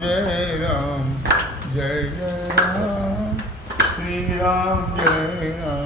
जय राम जय जय राम श्री राम जय राम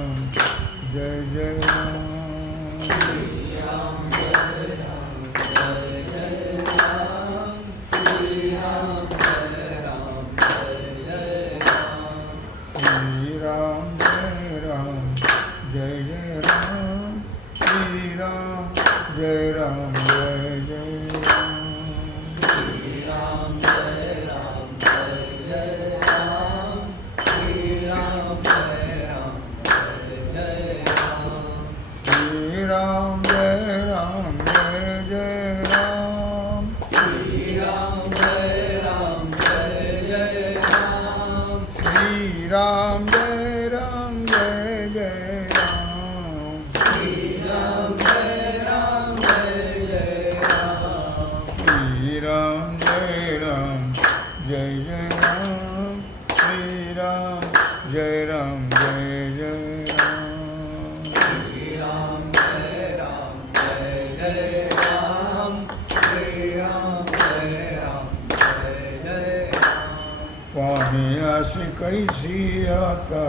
पाण्याशी कैसी आता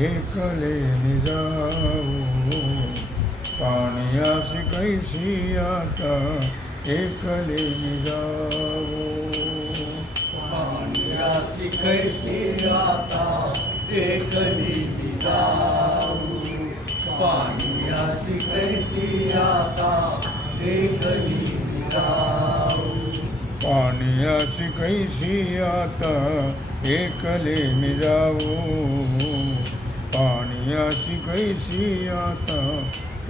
एकले निजाऊ पाण्याशी कैसी आता एकले निजाऊ पाण्यासी कैसी आता एकली जाऊ पाण्यासी कैसी आता एकली पाण्याची कैसी आता एकले निजाऊ पाण्याची कैसी आता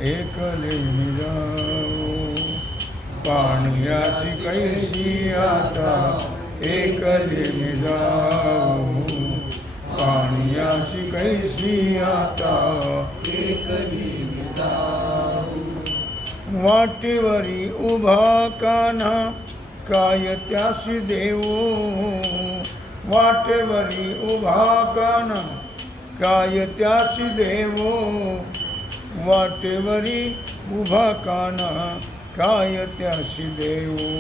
एकले मी जाऊ? पाणी अशी कैसी आता एकले निजाऊ पाण्याची कैसी आता एकली जाऊ? वाटेवरी उभा कान्हा काय त्यासी देवो? वाटेवरी उभा कान. काय त्यासी देवो? वाटेवरी उभा कान्हा काय त्यासी देवो?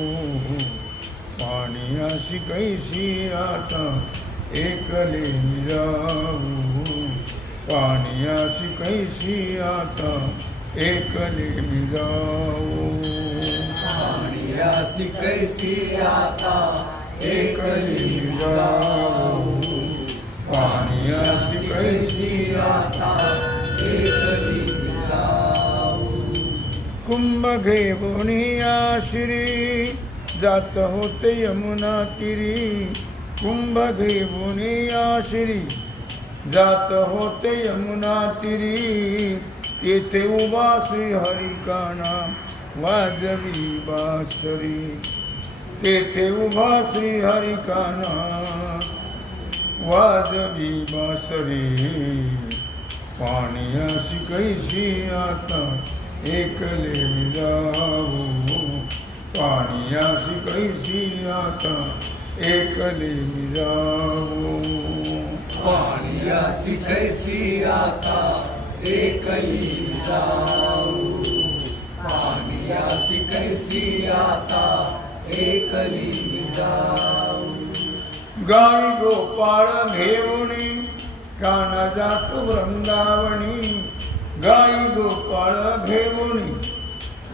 अशी कैसी आता एकले निराऊ पाण्याशी कैसी आता एकले मिराऊ पाण्यासी कैसी आता एकली पाणी अशी कैसी आता एकली जाऊ कुंभ घेऊन आशिरी जात होते यमुना तिरी। कुंभ घेऊन आशिरी जात होते यमुना तिरी। तेथे उभा श्री हरिकाना वाजवी बासरी तेथे उभा श्री हरिकाना वाजवी बासरी पाण्याशी कैसी आता एकले जाऊ पाण्याशी कैसी आता एकले जाऊ पाण्यासी कैसी आता एकली जाऊ पाण्यासी कैसी आता एकली जाऊ. गाई गोपाळ घेऊनी काना जातो वृंदावणी गाई गोपाळ घेऊनी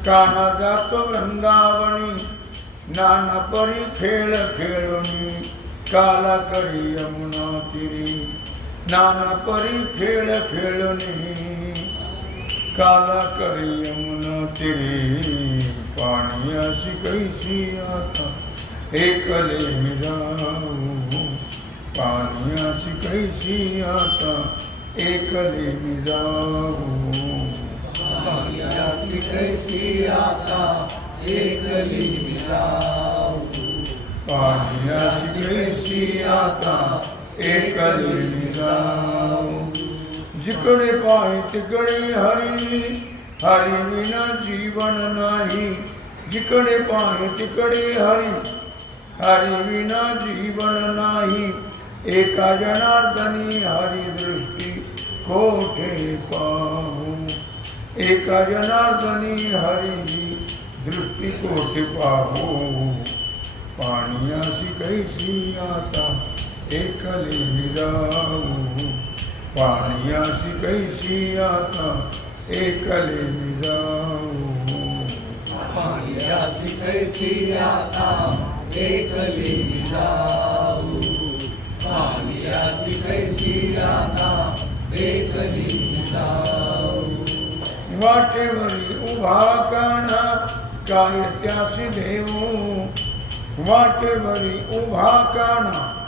काना जातो वृंदावणी नाना परी खेळ खेळूनी काला करी यमुना तिरी. नाना परी खेळ खेळुनी काला करी यमुना तिरी पाणी अशी कैसी आता एकले मिजाऊ पाणी अशी कैसी आता एकले मिजाऊ अशी कैसी आता एकली जाऊ पाणी अशी कैसी आता एकले मिजाऊ ਜਿਕੜੇ ਪਾਏ ਤਿਕੜੇ ਹਰੀ ਹਰੀ ਬਿਨਾ ਜੀਵਨ ਨਹੀਂ। ਜਿਕੜੇ ਪਾਏ ਤਿਕੜੇ ਹਰੀ ਹਰੀ ਬਿਨਾ ਜੀਵਨ ਨਹੀਂ। ਏਕਾ ਜਨਾਰਦਨੀ ਹਰੀ ਦ੍ਰਿਸ਼ਟੀ ਕੋਠੇ ਪਾਹੂ ਏਕਾ ਜਨਾਰਦਨੀ ਹਰੀ ਦ੍ਰਿਸ਼ਟੀ ਕੋਠੇ ਪਾਹੂ ਪਾਣੀਆਂ ਸੀ ਕਈ ਸੀ ਆਤਾ ਏਕਲੇ अशी कैसी आता एकली जाऊ. पाहियासी कैसी आता एकली जाऊ. पाहियासी कैसी आता एकली जाऊ. वाटेवरी उभा काना काय त्यासी देऊ. वाटेवरी उभा काना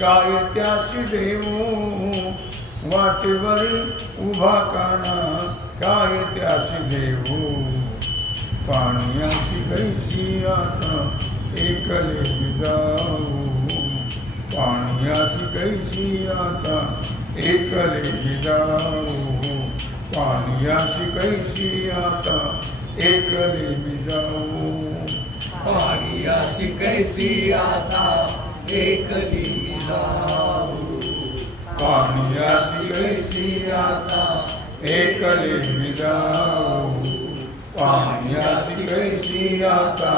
काय त्यासी देऊ. वाटेवरी उभा काना काय त्यासी देऊ पाण्याची कैसी आता एकले जाऊ पाण्याची कैसी आता एकले जाऊ पाण्याची कैसी आता एकले मी जाऊ पाहियासी कैसी आता एकली जाऊ पाण्याची कैसी आता एकले मी जाऊ पाण्याची कैसी आता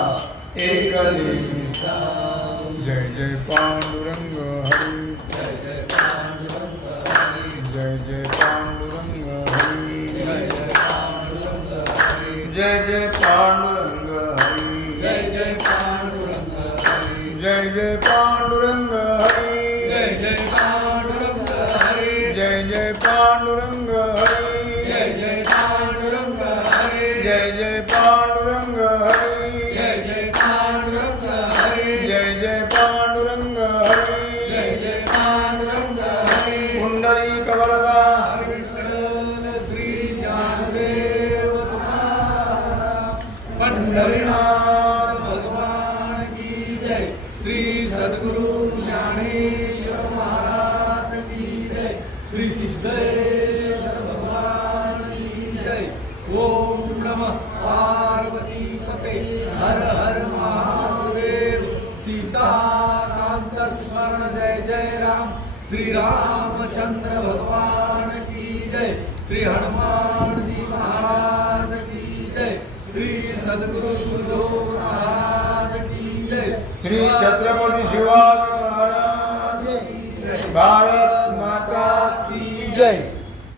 एकले मी जाऊ जय जय पांडुरंग हरी. जय जय पांडुरंग हरी. जय जय पांडुरंग हरी. जय जय पांडुरंग हरी. जय जय पांडुरंग जय जय पांडुरंग हरी। जय जय पांडुरंग हरी। जय जय पांडुरंग हरी। जय जय पांडुरंग हरी। पुंडरी कवरदा श्री ज्ञानदेव पंढरीनाथ। श्री रामचंद्र भगवान की जय श्री हनुमान जी महाराज की जय श्री सद्गुरु महाराज की जय श्री छत्रपती शिवाजी महाराज भारत माता की जय।